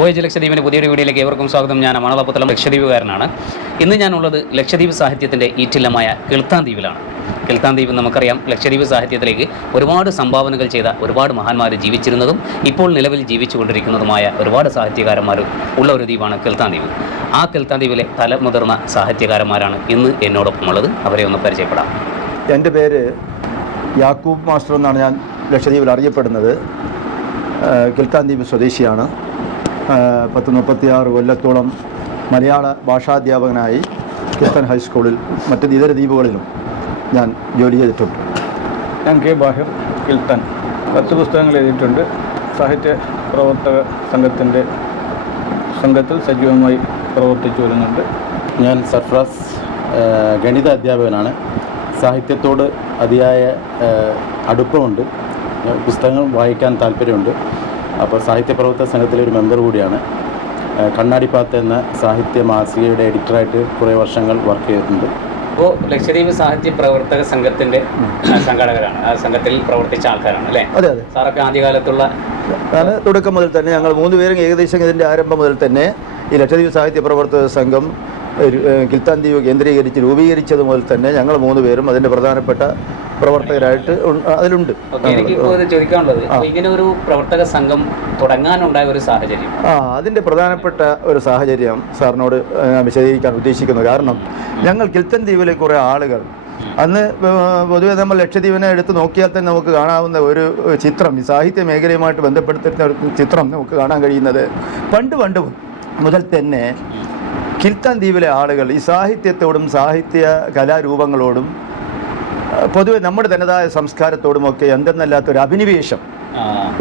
Voyage ലക്ഷദ്വീപിൻ്റെ പുതിയൊരു വീഡിയോയിലേക്ക് ഏവർക്കും സ്വാഗതം. ഞാൻ മണലപ്പുത്തലം ലക്ഷദ്വീപുകാരനാണ്. ഇന്ന് ഞാനുള്ളത് ലക്ഷദ്വീപ് സാഹിത്യത്തിൻ്റെ ഈറ്റില്ലമായ കിൽത്താൻ ദ്വീപിലാണ്. കിൽത്താൻ ദ്വീപ് നമുക്കറിയാം, ലക്ഷദ്വീപ് സാഹിത്യത്തിലേക്ക് ഒരുപാട് സംഭാവനകൾ ചെയ്ത ഒരുപാട് മഹാന്മാർ ജീവിച്ചിരുന്നതും ഇപ്പോൾ നിലവിൽ ജീവിച്ചുകൊണ്ടിരിക്കുന്നതുമായ ഒരുപാട് സാഹിത്യകാരന്മാർ ഉള്ള ഒരു ദ്വീപാണ് കിൽത്താൻ ദ്വീപ്. ആ കിൽത്താൻ ദ്വീപിലെ തലമുതിർന്ന സാഹിത്യകാരന്മാരാണ് ഇന്ന് എന്നോടൊപ്പമുള്ളത്. അവരെ ഒന്ന് പരിചയപ്പെടാം. എൻ്റെ പേര് യാക്കൂബ് മാസ്റ്റർ എന്നാണ്. ഞാൻ ലക്ഷദ്വീപിൽ അറിയപ്പെടുന്നത്. കിൽത്താൻ ദ്വീപ് സ്വദേശിയാണ്. 36 കൊല്ലത്തോളം മലയാള ഭാഷാധ്യാപകനായി കിൽത്താൻ ഹൈസ്കൂളിൽ മറ്റ് ഇതര ദ്വീപുകളിലും ഞാൻ ജോലി ചെയ്തിട്ടുണ്ട്. ഞാൻ കെ ബാഹിർ, കിൽത്താൻ 10 പുസ്തകങ്ങൾ എഴുതിയിട്ടുണ്ട്. സാഹിത്യ പ്രവർത്തക സംഘത്തിൽ സജീവമായി പ്രവർത്തിച്ചു വരുന്നുണ്ട്. ഞാൻ സർഫറാസ്, ഗണിത അധ്യാപകനാണ്. സാഹിത്യത്തോട് അതിയായ അടുപ്പമുണ്ട്. പുസ്തകങ്ങൾ വായിക്കാൻ താല്പര്യമുണ്ട്. അപ്പോൾ സാഹിത്യ പ്രവർത്തക സംഘത്തിലെ ഒരു മെമ്പർ കൂടിയാണ്. കണ്ണാടിപ്പാത്ത് എന്ന സാഹിത്യ മാസികയുടെ എഡിറ്ററായിട്ട് കുറേ വർഷങ്ങൾ വർക്ക് ചെയ്തിട്ടുണ്ട്. ഇപ്പോൾ ലക്ഷദ്വീപ് സാഹിത്യ പ്രവർത്തക സംഘത്തിൻ്റെ സംഘാടകരാണ്, ആ സംഘത്തിൽ പ്രവർത്തിച്ച ആൾക്കാരാണ് അല്ലേ? അതെ അതെ. സാറൊക്കെ ആദ്യകാലത്തുള്ള തുടക്കം മുതൽ തന്നെ ഞങ്ങൾ 3 പേരും ഏകദേശം ഇതിൻ്റെ ആരംഭം മുതൽ തന്നെ ഈ ലക്ഷദ്വീപ് സാഹിത്യ പ്രവർത്തക സംഘം കിൽത്താൻ ദ്വീപ് കേന്ദ്രീകരിച്ച് രൂപീകരിച്ചത് മുതൽ തന്നെ ഞങ്ങൾ 3 പേരും അതിൻ്റെ പ്രധാനപ്പെട്ട പ്രവർത്തകരായിട്ട് അതിലുണ്ട്. എനിക്കിപ്പോൾ ഇത് ചോദിക്കാനുള്ളത്, ഇങ്ങനെ ഒരു പ്രവർത്തക സംഘം തുടങ്ങാനുണ്ടായ ഒരു സാഹചര്യം, അതിൻ്റെ പ്രധാനപ്പെട്ട ഒരു സാഹചര്യം സാറിനോട് ഞാൻ വിശദീകരിക്കാൻ ഉദ്ദേശിക്കുന്നു. കാരണം ഞങ്ങൾ കിൽത്താൻ ദ്വീപിലെ കുറേ ആളുകൾ അന്ന് പൊതുവെ നമ്മൾ ലക്ഷദ്വീപിനെ എടുത്ത് നോക്കിയാൽ തന്നെ നമുക്ക് കാണാവുന്ന ഒരു ചിത്രം, ഈ സാഹിത്യ മേഖലയുമായിട്ട് ബന്ധപ്പെടുത്തുന്ന ഒരു ചിത്രം നമുക്ക് കാണാൻ കഴിയുന്നത് പണ്ട് മുതൽ തന്നെ കിൽത്താൻ ദ്വീപിലെ ആളുകൾ ഈ സാഹിത്യത്തോടും സാഹിത്യ കലാരൂപങ്ങളോടും പൊതുവെ നമ്മുടെ തനതായ സംസ്കാരത്തോടുമൊക്കെ എന്തെന്നല്ലാത്തൊരു അഭിനിവേശം,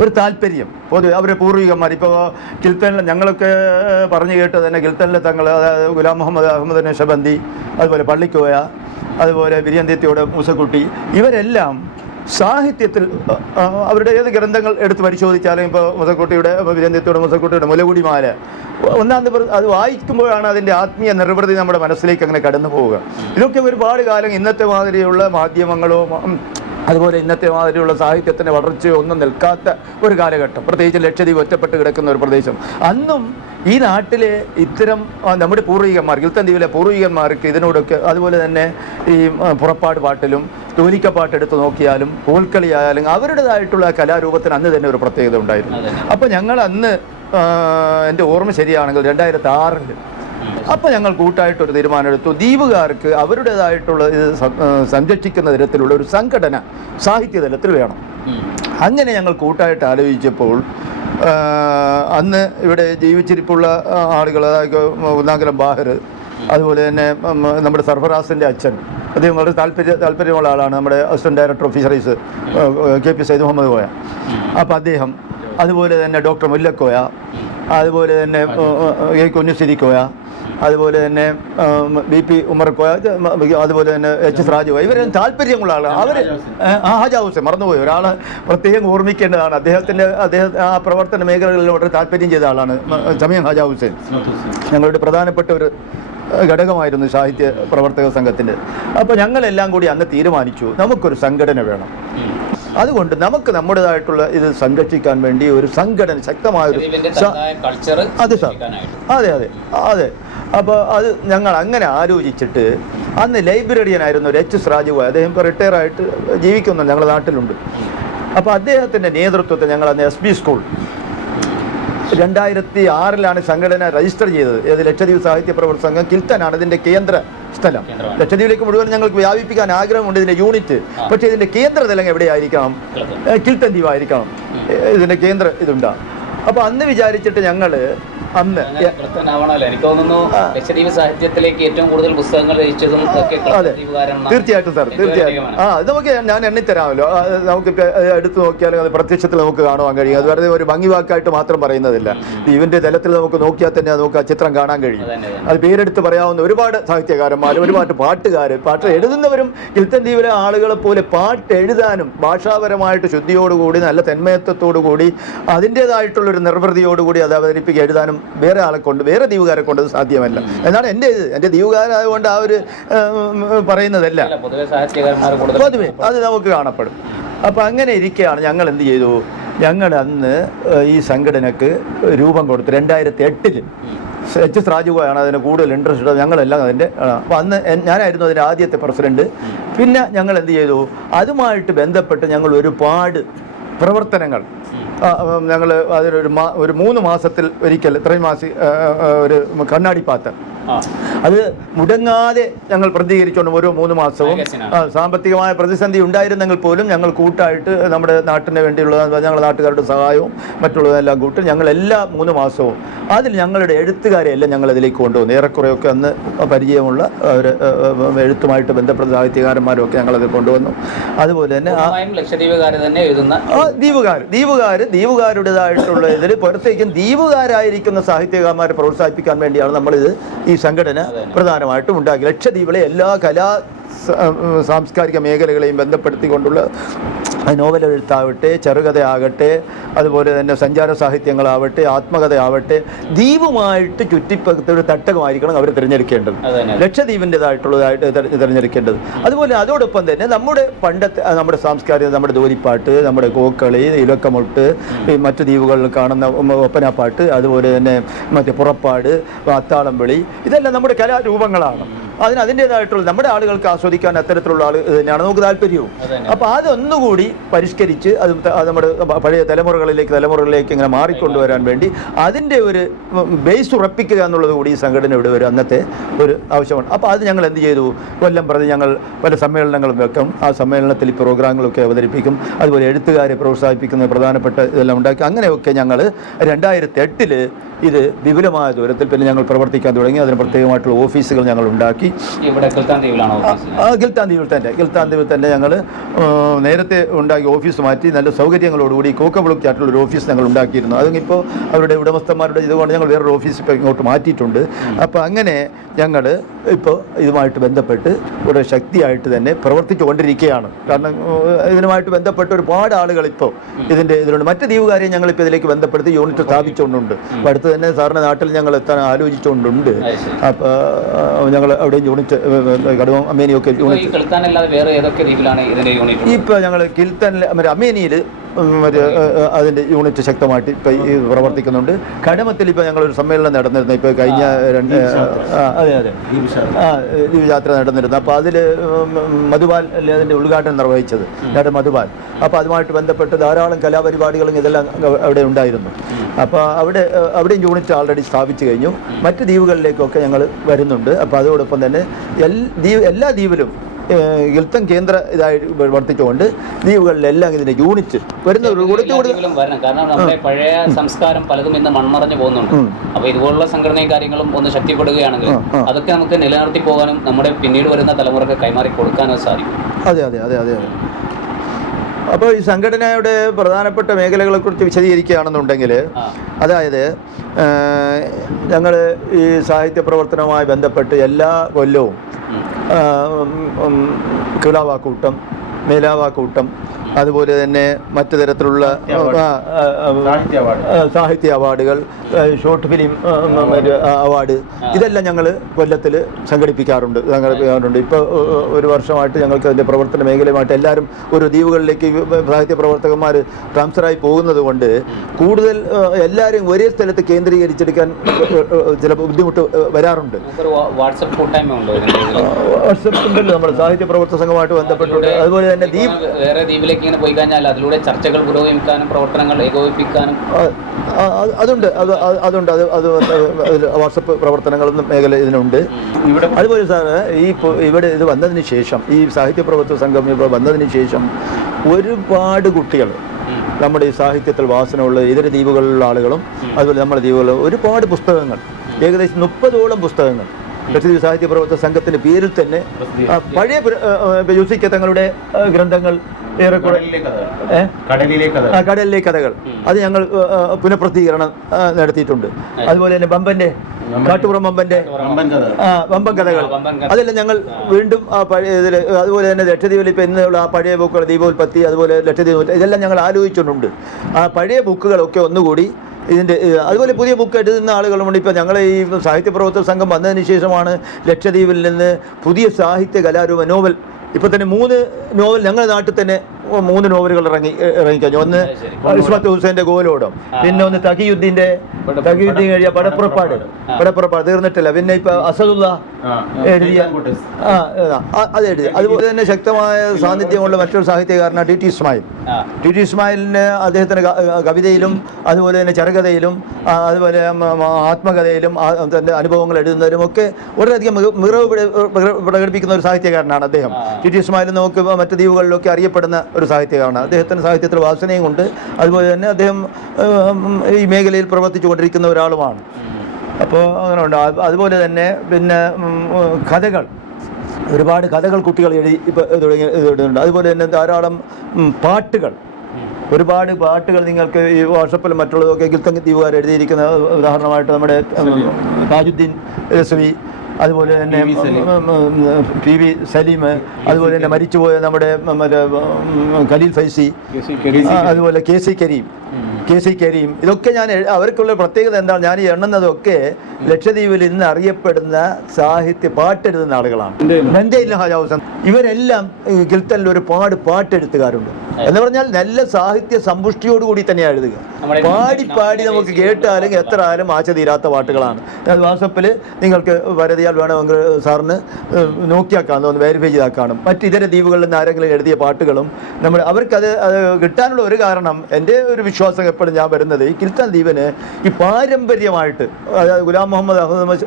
ഒരു താല്പര്യം പൊതുവെ അവരുടെ പൂർവികന്മാർ. ഇപ്പോൾ കിൽത്താനിൽ ഞങ്ങളൊക്കെ പറഞ്ഞു കേട്ട് തന്നെ കിൽത്താനിലെ തങ്ങൾ, അതായത് ഗുലാം മുഹമ്മദ് അഹമ്മദ് നഷബന്ദി, അതുപോലെ പള്ളിക്കോയ, അതുപോലെ ബിരിയന്ത്യത്തിയോട് മൂസക്കുട്ടി, ഇവരെല്ലാം സാഹിത്യത്തിൽ അവരുടെ ഏത് ഗ്രന്ഥങ്ങൾ എടുത്ത് പരിശോധിച്ചാലും, ഇപ്പോൾ മൂസക്കുട്ടിയുടെ മൂസക്കുട്ടിയുടെ മുലകുടിമാല അത് വായിക്കുമ്പോഴാണ് അതിൻ്റെ ആത്മീയ നിർവൃതി നമ്മുടെ മനസ്സിലേക്ക് അങ്ങനെ കടന്നു പോവുക. ഇതൊക്കെ ഒരുപാട് കാലം ഇന്നത്തെ മാതിരിയുള്ള മാധ്യമങ്ങളോ അതുപോലെ ഇന്നത്തെ മാതിരിയുള്ള സാഹിത്യത്തിൻ്റെ വളർച്ചയോ ഒന്നും നിൽക്കാത്ത ഒരു കാലഘട്ടം, പ്രത്യേകിച്ച് ലക്ഷദ്വീപ് ഒറ്റപ്പെട്ട് കിടക്കുന്ന ഒരു പ്രദേശം. അന്നും ഈ നാട്ടിലെ ഇത്തരം നമ്മുടെ പൂർവികന്മാർ, കിൽത്താൻ ദ്വീപിലെ പൂർവികന്മാർക്ക് ഇതിനോടൊക്കെ, അതുപോലെ തന്നെ ഈ പുറപ്പാട് പാട്ടിലും തോലിക്കപ്പാട്ട് എടുത്ത് നോക്കിയാലും കോൽക്കളി ആയാലും അവരുടേതായിട്ടുള്ള കലാരൂപത്തിന് അന്ന് തന്നെ ഒരു പ്രത്യേകത ഉണ്ടായിരുന്നു. അപ്പോൾ ഞങ്ങൾ അന്ന്, എൻ്റെ ഓർമ്മ ശരിയാണെങ്കിൽ 2006 അപ്പോൾ ഞങ്ങൾ കൂട്ടായിട്ടൊരു തീരുമാനമെടുത്തു, ദ്വീപുകാർക്ക് അവരുടേതായിട്ടുള്ള ഇത് സംരക്ഷിക്കുന്ന തരത്തിലുള്ള ഒരു സംഘടന സാഹിത്യതലത്തിൽ വേണം. അങ്ങനെ ഞങ്ങൾ കൂട്ടായിട്ട് ആലോചിച്ചപ്പോൾ അന്ന് ഇവിടെ ജീവിച്ചിരിപ്പുള്ള ആളുകൾ, അതായത് ഉന്നാങ്കലം ബാഹിർ, അതുപോലെ തന്നെ നമ്മുടെ സർഫറാസിൻ്റെ അച്ഛൻ, അദ്ദേഹം വളരെ താല്പര്യമുള്ള ആളാണ്, നമ്മുടെ assistant director of fisheries KP Sayyid Muhammad Koya. അപ്പോൾ അദ്ദേഹം, അതുപോലെ തന്നെ ഡോക്ടർ മുല്ലക്കോയ, അതുപോലെ തന്നെ കുഞ്ഞുശ്ശേരി കോയ, അതുപോലെ തന്നെ BP ഉമർ കോയ, അതുപോലെ തന്നെ H രാജു, ഇവരെല്ലാം താല്പര്യമുള്ള ആളാണ്. അവർ ഹാജാ ഹുസൈൻ, മറന്നുപോയി ഒരാളെ പ്രത്യേകം ഓർമ്മിക്കേണ്ടതാണ്. അദ്ദേഹം ആ പ്രവർത്തന മേഖലകളിൽ വളരെ താല്പര്യം ചെയ്ത ആളാണ് സമയം ഹാജാ ഹുസൈൻ. ഞങ്ങളുടെ പ്രധാനപ്പെട്ട ഒരു ഘടകമായിരുന്നു സാഹിത്യ പ്രവർത്തക സംഘത്തിൻ്റെ. അപ്പോൾ ഞങ്ങളെല്ലാം കൂടി അന്ന് തീരുമാനിച്ചു, നമുക്കൊരു സംഘടന വേണം. അതുകൊണ്ട് നമുക്ക് നമ്മുടേതായിട്ടുള്ള ഇത് സംരക്ഷിക്കാൻ വേണ്ടി ഒരു സംഘടന, ശക്തമായൊരു, അതെ സാർ, അതെ. അപ്പോൾ അത് ഞങ്ങൾ അങ്ങനെ ആലോചിച്ചിട്ട്, അന്ന് ലൈബ്രറിയനായിരുന്നു ഒരു H രാജു, അദ്ദേഹം ഇപ്പോൾ റിട്ടയറായിട്ട് ജീവിക്കുന്നുണ്ട്, ഞങ്ങളുടെ നാട്ടിലുണ്ട്. അപ്പോൾ അദ്ദേഹത്തിൻ്റെ നേതൃത്വത്തിൽ ഞങ്ങൾ അന്ന് SB സ്കൂൾ 2006 സംഘടന രജിസ്റ്റർ ചെയ്തത്. ഏത് ലക്ഷദ്വീപ് സാഹിത്യ പ്രവർത്തക സംഘം കിൽത്താനാണ് ഇതിൻ്റെ കേന്ദ്ര സ്ഥലം. ലക്ഷദ്വീപിലേക്ക് മുഴുവൻ ഞങ്ങൾക്ക് വ്യാപിപ്പിക്കാൻ ആഗ്രഹമുണ്ട് ഇതിൻ്റെ യൂണിറ്റ്. പക്ഷേ ഇതിൻ്റെ കേന്ദ്രതലം എവിടെയായിരിക്കണം? കിൽത്താൻ ദ്വീപ് ആയിരിക്കണം ഇതിൻ്റെ കേന്ദ്ര ഇതുണ്ടാകും. അപ്പോൾ അന്ന് വിചാരിച്ചിട്ട് ഞങ്ങൾ അന്ന് എനിക്ക് തോന്നുന്നു ലക്ഷദ്വീപ് സാഹിത്യത്തിലേക്ക് ഏറ്റവും കൂടുതൽ പുസ്തകങ്ങൾ രചിച്ചതും. അതെ, തീർച്ചയായിട്ടും സാർ, തീർച്ചയായും. ഇത് നമുക്ക് ഞാൻ എണ്ണിത്തരാമല്ലോ. നമുക്കിപ്പോൾ എടുത്തു നോക്കിയാൽ അത് പ്രത്യക്ഷത്തിൽ നമുക്ക് കാണുവാൻ കഴിയും. അത് വെറുതെ ഒരു ഭംഗി വാക്കായിട്ട് മാത്രം പറയുന്നതില്ല. ദ്വീപിൻ്റെ തലത്തിൽ നമുക്ക് നോക്കിയാൽ തന്നെ നമുക്ക് ആ ചിത്രം കാണാൻ കഴിയും. അത് പേരെടുത്ത് പറയാവുന്ന ഒരുപാട് സാഹിത്യകാരന്മാർ, ഒരുപാട് പാട്ട് എഴുതുന്നവരും കിൽത്താൻ ദ്വീപിലെ ആളുകളെ പോലെ പാട്ട് എഴുതാനും ഭാഷാപരമായിട്ട് ശുദ്ധിയോടുകൂടി, നല്ല തന്മയത്വത്തോടുകൂടി, അതിൻ്റേതായിട്ടുള്ളൊരു നിർവൃതിയോടുകൂടി അത് അവതരിപ്പിക്കുക, എഴുതാനും വേറെ ആളെ കൊണ്ട്, വേറെ ദ്വീപുകാരെ കൊണ്ട് സാധ്യമല്ല എന്നാണ് എൻ്റെ ദ്വീപുകാരായതുകൊണ്ട് ആ ഒരു പറയുന്നതല്ല, പൊതുവെ അത് നമുക്ക് കാണപ്പെടും. അപ്പോൾ അങ്ങനെ ഇരിക്കുകയാണ് ഞങ്ങൾ എന്ത് ചെയ്തു, ഞങ്ങൾ അന്ന് ഈ സംഘടനക്ക് രൂപം കൊടുത്തു 2008 എച്ച് രാജുവാണ് അതിന് കൂടുതൽ ഇൻട്രസ്റ്റ് ഉള്ളത്. ഞങ്ങളെല്ലാം അതിൻ്റെ അപ്പോൾ അന്ന് ഞാനായിരുന്നു അതിൻ്റെ ആദ്യത്തെ പ്രസിഡന്റ്. പിന്നെ ഞങ്ങൾ എന്ത് ചെയ്തു, അതുമായിട്ട് ബന്ധപ്പെട്ട് ഞങ്ങൾ ഒരുപാട് പ്രവർത്തനങ്ങൾ ഞങ്ങൾ ഒരു 3 മാസത്തിൽ ഒരിക്കൽ ഇത്രയും മാസം ഒരു കണ്ണാടി പാത്ത് അത് മുടങ്ങാതെ ഞങ്ങൾ പ്രതികരിച്ചുകൊണ്ട് ഓരോ 3 മാസവും സാമ്പത്തികമായ പ്രതിസന്ധി ഉണ്ടായിരുന്നെങ്കിൽ പോലും ഞങ്ങൾ കൂട്ടായിട്ട് നമ്മുടെ നാട്ടിന് വേണ്ടിയുള്ള ഞങ്ങളുടെ നാട്ടുകാരുടെ സഹായവും മറ്റുള്ളതെല്ലാം കൂട്ടി ഞങ്ങൾ എല്ലാ 3 മാസവും അതിൽ ഞങ്ങളുടെ എഴുത്തുകാരെ എല്ലാം ഞങ്ങൾ അതിലേക്ക് കൊണ്ടുവന്നു. ഏറെക്കുറെയൊക്കെ അന്ന് പരിചയമുള്ള ഒരു എഴുത്തുമായിട്ട് ബന്ധപ്പെട്ട സാഹിത്യകാരന്മാരൊക്കെ ഞങ്ങളത് കൊണ്ടുവന്നു. അതുപോലെ തന്നെ ദ്വീപുകാരുടേതായിട്ടുള്ള ഇതിൽ പുറത്തേക്കും ദ്വീപുകാരായിരിക്കുന്ന സാഹിത്യകാരന്മാരെ പ്രോത്സാഹിപ്പിക്കാൻ വേണ്ടിയാണ് നമ്മളിത് ഈ സംഘടന പ്രധാനമായിട്ടും ഉണ്ടാക്കി. ലക്ഷദ്വീപിലെ എല്ലാ സാംസ്കാരിക മേഖലകളെയും ബന്ധപ്പെടുത്തിക്കൊണ്ടുള്ള നോവൽ എഴുത്താവട്ടെ, ചെറുകഥയാകട്ടെ, അതുപോലെ തന്നെ സഞ്ചാര സാഹിത്യങ്ങളാവട്ടെ, ആത്മകഥയാവട്ടെ, ദ്വീപുമായിട്ട് ചുറ്റിപ്പകത്ത ഒരു തട്ടകമായിരിക്കണം അവർ തിരഞ്ഞെടുക്കേണ്ടത്, ലക്ഷദ്വീപിൻ്റെതായിട്ടുള്ളതായിട്ട് തിരഞ്ഞെടുക്കേണ്ടത്. അതുപോലെ അതോടൊപ്പം തന്നെ നമ്മുടെ പണ്ടത്തെ നമ്മുടെ സാംസ്കാരിക, നമ്മുടെ ദോരിപ്പാട്ട്, നമ്മുടെ കോക്കളി, ഇലക്കമൊട്ട്, മറ്റു ദ്വീപുകളിൽ കാണുന്ന ഒപ്പനാപ്പാട്ട്, അതുപോലെ തന്നെ മറ്റേ പുറപ്പാട്, അത്താളംവിളി, ഇതെല്ലാം നമ്മുടെ കലാരൂപങ്ങളാണ്. അതിൻ്റേതായിട്ടുള്ള നമ്മുടെ ആളുകൾക്ക് ആസ്വദിക്കാൻ അത്തരത്തിലുള്ള ആൾ തന്നെയാണ് നമുക്ക് താല്പര്യവും. അപ്പോൾ അതൊന്നുകൂടി പരിഷ്കരിച്ച് അത് നമ്മുടെ പഴയ തലമുറകളിലേക്ക് ഇങ്ങനെ മാറിക്കൊണ്ടുവരാൻ വേണ്ടി അതിൻ്റെ ഒരു ബേസ് ഉറപ്പിക്കുക എന്നുള്ളത് കൂടി ഈ സംഘടന ഇവിടെ വരും അന്നത്തെ ഒരു ആവശ്യമാണ്. അപ്പോൾ അത് ഞങ്ങൾ എന്ത് ചെയ്തു, കൊല്ലം പ്രതി ഞങ്ങൾ പല സമ്മേളനങ്ങളും വെക്കും. ആ സമ്മേളനത്തിൽ ഈ പ്രോഗ്രാമുകളൊക്കെ അവതരിപ്പിക്കും. അതുപോലെ എഴുത്തുകാരെ പ്രോത്സാഹിപ്പിക്കുന്ന പ്രധാനപ്പെട്ട ഇതെല്ലാം ഉണ്ടാക്കി. അങ്ങനെയൊക്കെ ഞങ്ങൾ 2008 ഇത് വിപുലമായ ദൂരത്തിൽ പിന്നെ ഞങ്ങൾ പ്രവർത്തിക്കാൻ തുടങ്ങി. അതിന് പ്രത്യേകമായിട്ടുള്ള ഓഫീസുകൾ ഞങ്ങൾ ഉണ്ടാക്കി. ഗിൽത്താൻ ദ്വീപിൽ തന്നെ ഞങ്ങൾ നേരത്തെ ഉണ്ടാക്കി ഓഫീസ് മാറ്റി നല്ല സൗകര്യങ്ങളോടുകൂടി കോക്കബിളുക്കായിട്ടുള്ള ഒരു ഓഫീസ് ഞങ്ങൾ ഉണ്ടാക്കിയിരുന്നു. അതിപ്പോൾ അവരുടെ ഉടമസ്ഥന്മാരുടെ ഇതുകൊണ്ട് ഞങ്ങൾ വേറൊരു ഓഫീസ് ഇപ്പോൾ ഇങ്ങോട്ട് മാറ്റിയിട്ടുണ്ട്. അപ്പോൾ അങ്ങനെ ഞങ്ങൾ ഇപ്പോൾ ഇതുമായിട്ട് ബന്ധപ്പെട്ട് ഒരു ശക്തിയായിട്ട് തന്നെ പ്രവർത്തിച്ചു കൊണ്ടിരിക്കുകയാണ്. കാരണം ഇതിനുമായിട്ട് ബന്ധപ്പെട്ട് ഒരുപാട് ആളുകൾ ഇപ്പോൾ ഇതിലുണ്ട്. മറ്റ് ദ്വീപുകാരെയും ഞങ്ങളിപ്പോൾ ഇതിലേക്ക് ബന്ധപ്പെടുത്തി യൂണിറ്റ് സ്ഥാപിച്ചുകൊണ്ടുണ്ട്. അപ്പോൾ അടുത്ത് തന്നെ സാറിൻ്റെ നാട്ടിൽ ഞങ്ങൾ എത്താൻ ആലോചിച്ചുകൊണ്ടുണ്ട്. അപ്പോൾ ഞങ്ങൾ അവിടെ യൂണിറ്റ് കടുവം അമേനിയൊക്കെ ഇപ്പോൾ ഞങ്ങൾ കിൽത്തൻ അമേനിയിൽ അതിൻ്റെ യൂണിറ്റ് ശക്തമായിട്ട് ഇപ്പോൾ ഈ പ്രവർത്തിക്കുന്നുണ്ട്. കടമത്തിൽ ഇപ്പോൾ ഞങ്ങളൊരു സമ്മേളനം നടന്നിരുന്നു. ഇപ്പോൾ കഴിഞ്ഞ ദ്വീപയാത്ര നടന്നിരുന്നു. അപ്പോൾ അതിൽ മധുപാൽ അല്ലെ അതിൻ്റെ ഉദ്ഘാടനം നിർവഹിച്ചത് മധുപാൽ. അപ്പോൾ അതുമായിട്ട് ബന്ധപ്പെട്ട് ധാരാളം കലാപരിപാടികളും ഇതെല്ലാം അവിടെ ഉണ്ടായിരുന്നു. അപ്പോൾ അവിടെയും യൂണിറ്റ് ആൾറെഡി സ്ഥാപിച്ചു കഴിഞ്ഞു. മറ്റ് ദ്വീപുകളിലേക്കൊക്കെ ഞങ്ങൾ വരുന്നുണ്ട്. അപ്പോൾ അതോടൊപ്പം തന്നെ എല്ലാ ദ്വീപിലും ഗിൽത്തൻ കേന്ദ്ര ഇതായിട്ട് വർത്തിച്ചുകൊണ്ട് ദ്വീപുകളിലെല്ലാം ഇതിന്റെ യൂണിറ്റ് കാരണം നമ്മുടെ പഴയ സംസ്കാരം പലതും ഇന്ന് മൺമറഞ്ഞു പോകുന്നുണ്ട്. അപ്പൊ ഇതുപോലുള്ള സംഘടനയും കാര്യങ്ങളും ഒന്ന് ശക്തിപ്പെടുകയാണെങ്കിൽ അതൊക്കെ നമുക്ക് നിലനിർത്തി പോകാനും നമ്മുടെ പിന്നീട് വരുന്ന തലമുറക്ക് കൈമാറി കൊടുക്കാനും സാധിക്കും. അതെ അതെ അതെ അതെ അതെ അപ്പോൾ ഈ സംഘടനയുടെ പ്രധാനപ്പെട്ട മേഖലകളെക്കുറിച്ച് വിശദീകരിക്കുകയാണെന്നുണ്ടെങ്കിൽ, അതായത് ഞങ്ങൾ ഈ സാഹിത്യ പ്രവർത്തനവുമായി ബന്ധപ്പെട്ട് എല്ലാ കൊല്ലവും കിളാവാക്കൂട്ടം, മേലാവാക്കൂട്ടം, അതുപോലെ തന്നെ മറ്റു തരത്തിലുള്ള സാഹിത്യ അവാർഡുകൾ, ഷോർട്ട് ഫിലിം അവാർഡ്, ഇതെല്ലാം ഞങ്ങൾ കൊല്ലത്തിൽ സംഘടിപ്പിക്കാറുണ്ട്. ഇപ്പോൾ ഒരു വർഷമായിട്ട് ഞങ്ങൾക്ക് അതിൻ്റെ പ്രവർത്തന മേഖലയുമായിട്ട് എല്ലാവരും ഒരു ദ്വീപുകളിലേക്ക് സാഹിത്യ പ്രവർത്തകന്മാർ ട്രാൻസ്ഫറായി പോകുന്നത് കൊണ്ട് കൂടുതൽ എല്ലാവരും ഒരേ സ്ഥലത്ത് കേന്ദ്രീകരിച്ചെടുക്കാൻ ചില ബുദ്ധിമുട്ട് വരാറുണ്ട്. വാട്സപ്പ് ഉണ്ടല്ലോ നമ്മുടെ സാഹിത്യ പ്രവർത്തക സംഘമായിട്ട് ബന്ധപ്പെട്ടുണ്ട്. അതുപോലെ തന്നെ ദ്വീപിലേക്ക് ഇങ്ങനെ പോയി കഴിഞ്ഞാൽ അതിലൂടെ ചർച്ചകൾ പുരോഗമിക്കാനും പ്രവർത്തനങ്ങൾ ഏകോപിപ്പിക്കാനും അതുണ്ട്. അത് വാട്സപ്പ് പ്രവർത്തനങ്ങളെന്ന മേഖല ഇതിനുണ്ട്. അതുപോലെ സാറ് ഇവിടെ ഇത് വന്നതിന് ശേഷം, ഈ സാഹിത്യ പ്രവർത്തക സംഘം ഇവിടെ വന്നതിന് ശേഷം ഒരുപാട് കുട്ടികൾ നമ്മുടെ ഈ സാഹിത്യത്തിൽ വാസനയുള്ള ഇതര ദ്വീപുകളിലുള്ള ആളുകളും അതുപോലെ നമ്മുടെ ദ്വീപുകളിൽ ഒരുപാട് പുസ്തകങ്ങൾ, ഏകദേശം 30ഓളം പുസ്തകങ്ങൾ ലക്ഷദ്വീപ് സാഹിത്യ പ്രവർത്തക സംഘത്തിൻ്റെ പേരിൽ തന്നെ പഴയ യൂസിക്ക തങ്ങളുടെ ഗ്രന്ഥങ്ങൾ ഏറെക്കുറെ കടലിലെ കഥകൾ അത് ഞങ്ങൾ പുനഃപ്രസിദ്ധീകരണം നടത്തിയിട്ടുണ്ട്. അതുപോലെ തന്നെ ബമ്പൻ്റെ കാട്ടുപുറം വമ്പൻ കഥകൾ അതെല്ലാം ഞങ്ങൾ വീണ്ടും ആ പഴയ ഇതിൽ, അതുപോലെ തന്നെ ലക്ഷദ്വീപിൽ ഇപ്പോൾ ഇന്നുള്ള ആ പഴയ ബുക്കുകൾ ദീപോൽപ്പത്തി, അതുപോലെ ലക്ഷദ്വീപ്, ഇതെല്ലാം ഞങ്ങൾ ആലോചിച്ചിട്ടുണ്ട്. ആ പഴയ ബുക്കുകളൊക്കെ ഒന്നുകൂടി ഇതിൻ്റെ, അതുപോലെ പുതിയ ബുക്ക് എഴുതുന്ന ആളുകളുമുണ്ട്. ഇപ്പോൾ ഞങ്ങൾ ഈ സാഹിത്യ പ്രവർത്തക സംഘം വന്നതിന് ശേഷമാണ് ലക്ഷദ്വീപിൽ നിന്ന് പുതിയ സാഹിത്യ കലാരൂപ നോവൽ, ഇപ്പോൾ തന്നെ 3 നോവൽ ഞങ്ങളുടെ നാട്ടിൽ തന്നെ 3 നോവലുകൾ ഇറങ്ങിക്കഴിഞ്ഞു. ഒന്ന് ഇസ്മത്ത് ഹുസൈൻ്റെ ഗോലോടം, പിന്നെ ഒന്ന് തഖിയുദ്ദീൻ കഴിയ പടപ്പുറപ്പാട് തീർന്നിട്ടില്ല. പിന്നെ ഇപ്പൊ അസദുള്ള എഴുതിയ അത് എഴുതി. അതുപോലെ തന്നെ ശക്തമായ സാന്നിധ്യമുള്ള മറ്റൊരു സാഹിത്യകാരനാണ് ടി ഇസ്മായിൽ. ടി ഇസ്മായിലിന് അദ്ദേഹത്തിന് കവിതയിലും അതുപോലെ തന്നെ ചെറുകഥയിലും അതുപോലെ ആത്മകഥയിലും തൻ്റെ അനുഭവങ്ങൾ എഴുതുന്നതിലും ഒക്കെ വളരെയധികം മികവ് പ്രകടിപ്പിക്കുന്ന ഒരു സാഹിത്യകാരനാണ് അദ്ദേഹം. ടി ഇസ്മായിൽ നമുക്ക് മറ്റ് ദ്വീപുകളിലൊക്കെ അറിയപ്പെടുന്ന ഒരു സാഹിത്യകാരനാണ്. അദ്ദേഹത്തിന് സാഹിത്യത്തിൽ വാസനയും കൊണ്ട് അതുപോലെ തന്നെ അദ്ദേഹം ഈ മേഖലയിൽ പ്രവർത്തിച്ചുകൊണ്ടിരിക്കുന്ന ഒരാളുമാണ്. അപ്പോൾ അങ്ങനെ ഉണ്ട്. അതുപോലെ തന്നെ പിന്നെ കഥകൾ, ഒരുപാട് കഥകൾ കുട്ടികൾ എഴുതി തുടങ്ങിയിട്ടുണ്ട്. അതുപോലെ തന്നെ ധാരാളം പാട്ടുകൾ, ഒരുപാട് പാട്ടുകൾ നിങ്ങൾക്ക് ഈ വാട്സപ്പിൽ മറ്റുള്ളതൊക്കെ ഗിൽത്തൻ ദ്വീപുകാർ എഴുതിയിരിക്കുന്ന, ഉദാഹരണമായിട്ട് നമ്മുടെ താജുദ്ദീൻ രസവി, അതുപോലെ തന്നെ PV സലീം, അതുപോലെ തന്നെ മരിച്ചുപോയ നമ്മുടെ മറ്റേ ഖലീൽ ഫൈസി, അതുപോലെ KC കരീം, ഇതൊക്കെ ഞാൻ അവർക്കുള്ള പ്രത്യേകത എന്താണ്, ഞാൻ ഈ എണ്ണുന്നതൊക്കെ ലക്ഷദ്വീപിൽ ഇന്ന് അറിയപ്പെടുന്ന പാട്ടെഴുതുന്ന ആളുകളാണ്. നന്ദയില്ല ഹജാവുസൻ, ഇവരെല്ലാം ഗിൽത്തനിൽ ഒരുപാട് പാട്ടെഴുത്തുകാരുണ്ട്. എന്ന് പറഞ്ഞാൽ നല്ല സാഹിത്യ സമ്പുഷ്ടിയോടുകൂടി തന്നെയാണ് എഴുതുക. പാടി നമുക്ക് കേട്ടാലും എത്ര ആയാലും ആശ തീരാത്ത പാട്ടുകളാണ്. അത് വാട്സപ്പിൽ നിങ്ങൾക്ക് വരതിയാൽ വേണമെങ്കിൽ സാറിന് നോക്കിയാൽ കാണും, വെരിഫൈ ചെയ്താൽ കാണും. ഇതര ദ്വീപുകളിൽ നിന്ന് ആരെങ്കിലും എഴുതിയ പാട്ടുകളും അവർക്കത് കിട്ടാനുള്ള ഒരു കാരണം, എൻ്റെ ഒരു വിശ്വാസം എപ്പോഴും ഞാൻ വരുന്നത്, ഈ ഗിൽത്തൻ ദ്വീപിന് ഈ പാരമ്പര്യമായിട്ട്, അതായത് ഗുലാം മുഹമ്മദ് അഹമ്മദ്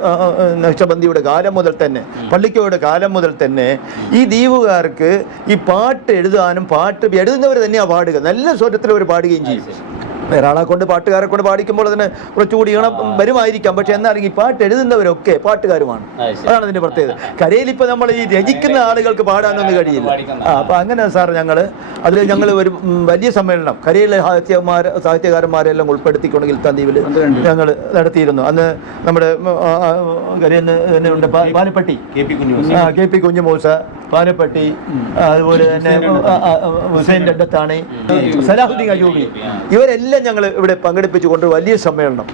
നക്ഷബന്ദിയുടെ കാലം മുതൽ തന്നെ, പള്ളിക്കോയുടെ കാലം മുതൽ തന്നെ ഈ ദ്വീപുകാർക്ക് ഈ പാട്ട് എഴുതാനും, പാട്ട് എഴുതുന്നവർ തന്നെയാണ് പാടുക, നല്ല സ്വരത്തിൽ അവർ പാടുകയും ചെയ്യും. വേറെ ആളെ കൊണ്ട്, പാട്ടുകാരെ കൊണ്ട് പാടിക്കുമ്പോൾ അതിന് കുറച്ചുകൂടി ഈണം വരുമായിരിക്കാം. പക്ഷെ എന്നാണെങ്കിൽ ഈ പാട്ട് എഴുതുന്നവരൊക്കെ പാട്ടുകാരുമാണ്. അതാണ് അതിൻ്റെ പ്രത്യേകത. കരയിൽ ഇപ്പോൾ നമ്മൾ ഈ രചിക്കുന്ന ആളുകൾക്ക് പാടാനൊന്നും കഴിയില്ല. അപ്പോൾ അങ്ങനെ സാർ ഞങ്ങൾ ഒരു വലിയ സമ്മേളനം കരയിലെ സാഹിത്യകാരന്മാരെല്ലാം ഉൾപ്പെടുത്തിക്കൊണ്ട് ഗിൽത്തൻ ദ്വീപിൽ ഞങ്ങൾ നടത്തിയിരുന്നു. അന്ന് നമ്മുടെ കരയിൽ തന്നെ ഉണ്ട് പാലപ്പെട്ടി KP കുഞ്ഞുമൂസ, പാലപ്പെട്ടി, അതുപോലെ തന്നെ ഹുസൈൻ രണ്ടത്താണി, സലാഹുദ്ദീൻ അയൂബി, ഇവരെല്ലാം ഞങ്ങൾ ഇവിടെ പങ്കെടുപ്പിച്ചുകൊണ്ട് വലിയ സമ്മേളനം,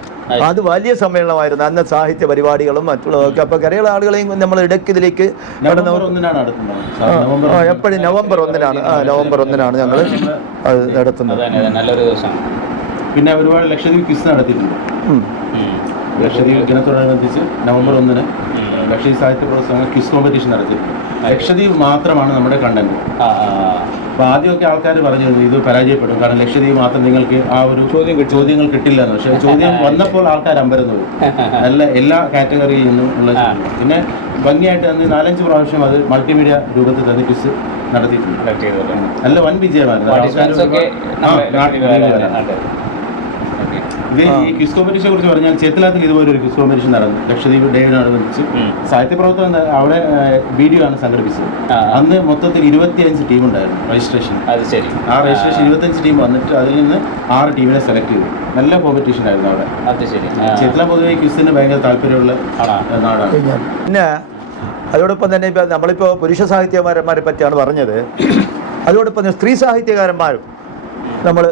അത് വലിയ സമ്മേളനമായിരുന്നു. അന്ന് സാഹിത്യ പരിപാടികളും മറ്റുള്ളതൊക്കെ. അപ്പോൾ കരയുള്ള ആളുകളെയും നമ്മൾ ഇടയ്ക്കിതിലേക്ക് എപ്പോഴും നവംബർ 1-നാണ് ഞങ്ങൾ അത് നടത്തുന്നത്. നല്ലൊരു ദിവസം. പിന്നെ ഒരുപാട് ലക്ഷദ്വീപ് ക്വിസ് നടത്തിയിട്ടുണ്ട്. ലക്ഷദ്വീപ് ദിനത്തോടനുബന്ധിച്ച് നവംബർ 1-ന് ലക്ഷദ്വീപ് സാഹിത്യ പ്രൊഫസർ ക്വിസ് കോമ്പറ്റീഷൻ നടത്തിയിട്ടുണ്ട്. ലക്ഷദ്വീപ് മാത്രമാണ് നമ്മുടെ കണ്ടന്റ്. അപ്പോൾ ആദ്യമൊക്കെ ആൾക്കാർ പറഞ്ഞിരുന്നു ഇത് പരാജയപ്പെടും, കാരണം ലക്ഷദ്വീപ് മാത്രം നിങ്ങൾക്ക് ആ ഒരു ചോദ്യങ്ങൾ കിട്ടില്ല എന്ന്. പക്ഷേ ചോദ്യം വന്നപ്പോൾ ആൾക്കാർ അമ്പരന്ന് പോയി. നല്ല എല്ലാ കാറ്റഗറിയിൽ നിന്നും ഉള്ള. പിന്നെ ഭംഗിയായിട്ട് അന്ന് 4-5 പ്രാവശ്യം അത് മൾട്ടിമീഡിയ രൂപത്തിൽ തന്നെ ക്വിസ് നടത്തിയിട്ടുണ്ട്. നല്ല വൻ വിജയമായിരുന്നു. ഇത് ഈ ക്വിസ് കോമ്പറ്റീഷനെ കുറിച്ച് പറഞ്ഞാൽ, ചേത്തലാത്തിൽ ഇതുപോലെ ഒരു ക്വിസ് കോമ്പറ്റീഷൻ നടന്നു. ലക്ഷദ്വീപ് ഡേവിനോടനുബന്ധിച്ച് സാഹിത്യപ്രവർത്തകൻ അവിടെ വീഡിയോ ആണ് സംഘടിപ്പിച്ചത്. അന്ന് മൊത്തത്തിൽ 25 ടീം ഉണ്ടായിരുന്നു രജിസ്ട്രേഷൻ. ആ രജിസ്ട്രേഷൻ 25 ടീം വന്നിട്ട് അതിൽ നിന്ന് 6 ടീമിനെ സെലക്ട് ചെയ്തു. നല്ല കോമ്പറ്റീഷൻ ആയിരുന്നു അവിടെ. ചേത്തല പൊതുവെ ക്വിസിന് ഭയങ്കര താല്പര്യമുള്ള നാടാണ്. പിന്നെ അതോടൊപ്പം തന്നെ ഇപ്പം നമ്മളിപ്പോൾ പുരുഷ സാഹിത്യകാരന്മാരെ പറ്റിയാണ് പറഞ്ഞത്. അതോടൊപ്പം സ്ത്രീ സാഹിത്യകാരന്മാരും നമ്മൾ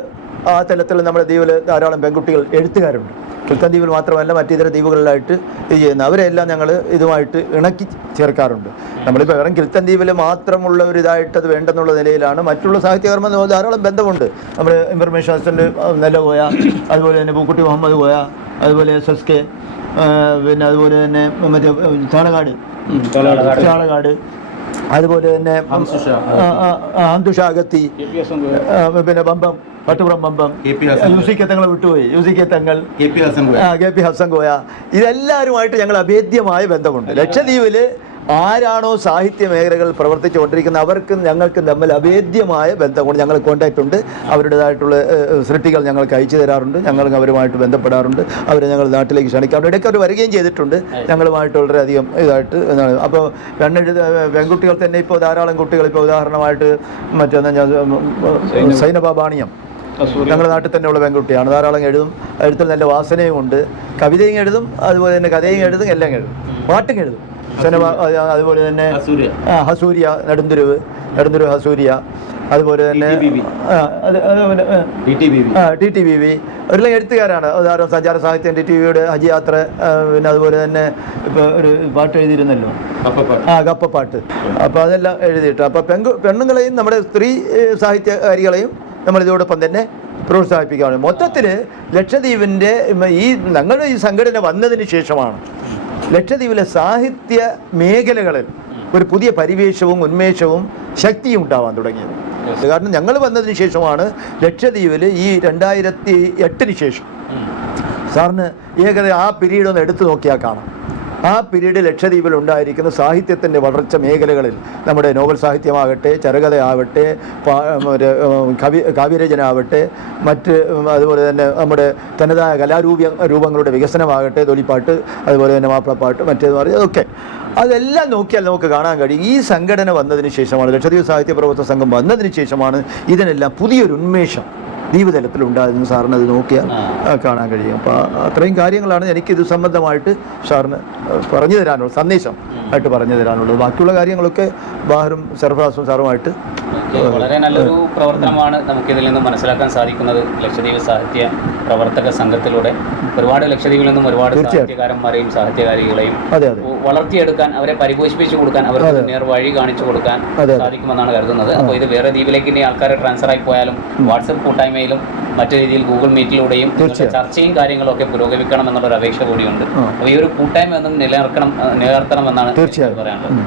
ആ തലത്തിൽ നമ്മുടെ ദ്വീപിൽ ധാരാളം പെൺകുട്ടികൾ എഴുത്തുകാരുണ്ട്. ഗിൽത്തൻ ദ്വീപിൽ മാത്രമല്ല മറ്റിതര ദ്വീപുകളിലായിട്ട് ഇത് ചെയ്യുന്ന അവരെല്ലാം ഞങ്ങൾ ഇതുമായിട്ട് ഇണക്കി ചേർക്കാറുണ്ട്. നമ്മളിപ്പോൾ വേറെ ഗിൽത്തൻ ദ്വീപിൽ മാത്രമുള്ള ഒരു ഇതായിട്ട് അത് വേണ്ടെന്നുള്ള നിലയിലാണ് മറ്റുള്ള സാഹിത്യകാരന്മാർ ധാരാളം ബന്ധമുണ്ട്. നമ്മുടെ ഇൻഫർമേഷൻ അസിസ്റ്റൻ്റ് നെല്ല പോയ, അതുപോലെ തന്നെ പൂക്കുട്ടി മുഹമ്മദ് പോയ, അതുപോലെ SSK, പിന്നെ അതുപോലെ തന്നെ മറ്റേ ചാളകാട്, അതുപോലെ തന്നെ ഹംദുഷ അഗത്തി, പിന്നെ പട്ടുപുറം ബമ്പം, യൂസി തങ്ങളെ വിട്ടുപോയി, KP ഹസൻ കോയ, ഇതെല്ലാവരുമായിട്ട് ഞങ്ങൾ അഭേദ്യമായ ബന്ധമുണ്ട്. ലക്ഷദ്വീപിൽ ആരാണോ സാഹിത്യ മേഖലകൾ പ്രവർത്തിച്ചുകൊണ്ടിരിക്കുന്നത് അവർക്കും ഞങ്ങൾക്കും തമ്മിൽ അഭേദ്യമായ ബന്ധമുണ്ട്. ഞങ്ങൾ കോൺടാക്റ്റ് ഉണ്ട്. അവരുടേതായിട്ടുള്ള സൃഷ്ടികൾ ഞങ്ങൾക്ക് അയച്ചു തരാറുണ്ട്. ഞങ്ങൾ അവരുമായിട്ട് ബന്ധപ്പെടാറുണ്ട്. അവരെ ഞങ്ങൾ നാട്ടിലേക്ക് ക്ഷണിക്കാറുണ്ട്. ഇടയ്ക്ക് അവർ വരികയും ചെയ്തിട്ടുണ്ട്. ഞങ്ങളുമായിട്ട് വളരെയധികം ഇതായിട്ട് എന്നാണ്. അപ്പോൾ പെൺകുട്ടികൾ തന്നെ ഇപ്പോൾ ധാരാളം കുട്ടികൾ, ഇപ്പോൾ ഉദാഹരണമായിട്ട് സൈനബ ബാണിയം ഞങ്ങളുടെ നാട്ടിൽ തന്നെയുള്ള പെൺകുട്ടിയാണ്. ധാരാളം എഴുത്തിൽ നല്ല വാസനയും ഉണ്ട്. കവിതയും എഴുതും, അതുപോലെ തന്നെ കഥയും എഴുതും, എല്ലാം എഴുതും, പാട്ടും എഴുതും. അതുപോലെ തന്നെ ഹസൂരിയ, നെടുന്തുരുവ് ഹസൂരിയ, അതുപോലെ തന്നെ TTBB അവരെല്ലാം എഴുത്തുകാരാണ്. ഉദാഹരണം സഞ്ചാര സാഹിത്യം TTBയുടെ ഹജ് യാത്ര, പിന്നെ അതുപോലെ തന്നെ ഇപ്പോൾ ഒരു പാട്ട് എഴുതിയിരുന്നല്ലോ, കപ്പപ്പാട്ട്. അപ്പോൾ അതെല്ലാം എഴുതിയിട്ട് അപ്പോൾ പെണ്ണുങ്ങളെയും നമ്മുടെ സ്ത്രീ സാഹിത്യകാരികളെയും നമ്മൾ ഇതോടൊപ്പം തന്നെ പ്രോത്സാഹിപ്പിക്കുകയാണ്. മൊത്തത്തിൽ ലക്ഷദ്വീപിൻ്റെ ഞങ്ങളുടെ ഈ സംഘടന വന്നതിന് ശേഷമാണ് ലക്ഷദ്വീപിലെ സാഹിത്യ മേഖലകളിൽ ഒരു പുതിയ പരിവേഷവും ഉന്മേഷവും ശക്തിയും ഉണ്ടാവാൻ തുടങ്ങിയത്. കാരണം ഞങ്ങൾ വന്നതിന് ശേഷമാണ് ലക്ഷദ്വീപിൽ ഈ 2008 ശേഷം സാറിന് ഏകദേശം ആ പീരീഡ് ഒന്ന് എടുത്തു നോക്കിയാൽ കാണാം. ആ പീരീഡ് ലക്ഷദ്വീപിൽ ഉണ്ടായിരിക്കുന്ന സാഹിത്യത്തിൻ്റെ വളർച്ച മേഖലകളിൽ നമ്മുടെ നോവൽ സാഹിത്യമാകട്ടെ, ചെറുകഥയാവട്ടെ, കാവ്യരചന ആവട്ടെ, മറ്റ് അതുപോലെ തന്നെ നമ്മുടെ തനതായ കലാരൂപങ്ങളുടെ വികസനമാകട്ടെ, തൊലിപ്പാട്ട്, അതുപോലെ തന്നെ മാപ്പിളപ്പാട്ട്, മറ്റേത് പറയുക, അതൊക്കെ അതെല്ലാം നോക്കിയാൽ നമുക്ക് കാണാൻ കഴിയും. ഈ സംഘടന വന്നതിന് ശേഷമാണ്, ലക്ഷദ്വീപ് സാഹിത്യ പ്രവർത്തക സംഘം വന്നതിന് ശേഷമാണ് ഇതിനെല്ലാം പുതിയൊരു ഉന്മേഷം ദ്വീപതലത്തിൽ ഉണ്ടായിരുന്നു. സാറിന് അത് നോക്കിയാൽ കാണാൻ കഴിയും. അപ്പോൾ അത്രയും കാര്യങ്ങളാണ് എനിക്കിത് സംബന്ധമായിട്ട് സാറിന് പറഞ്ഞു തരാനുള്ളത്, സന്ദേശം ആയിട്ട് പറഞ്ഞു തരാനുള്ളത്. ബാക്കിയുള്ള കാര്യങ്ങളൊക്കെ ബാഹറും സർഫറാസും സാറുമായിട്ട്. വളരെ നല്ലൊരു പ്രവർത്തനമാണ് നമുക്കിതിൽ നിന്ന് മനസ്സിലാക്കാൻ സാധിക്കുന്നത്. ലക്ഷദ്വീപ് സാഹിത്യ പ്രവർത്തക സംഘത്തിലൂടെ ഒരുപാട് ലക്ഷദ്വീപിൽ നിന്നും ഒരുപാട് സാഹിത്യകാരന്മാരെയും സാഹിത്യകാരികളെയും വളർത്തിയെടുക്കാൻ, അവരെ പരിപോഷിപ്പിച്ചു കൊടുക്കാൻ, അവർക്ക് നേർവഴി കാണിച്ചു കൊടുക്കാൻ സാധിക്കുമെന്നാണ് കരുതുന്നത്. അപ്പോൾ ഇത് വേറെ ദ്വീപിലേക്ക് ഇനി ആൾക്കാരെ ട്രാൻസ്ഫർ ആയി പോയാലും വാട്സപ്പ് കൂട്ടായ്മയിലും മറ്റു രീതിയിൽ ഗൂഗിൾ മീറ്റിലൂടെയും ചർച്ചയും കാര്യങ്ങളും ഒക്കെ പുരോഗമിക്കണം എന്നുള്ളൊരു അപേക്ഷ കൂടിയുണ്ട്. അപ്പോൾ ഈ ഒരു കൂട്ടായ്മ എന്നും നിലനിർത്തണമെന്നാണ് പറയാനുള്ളത്.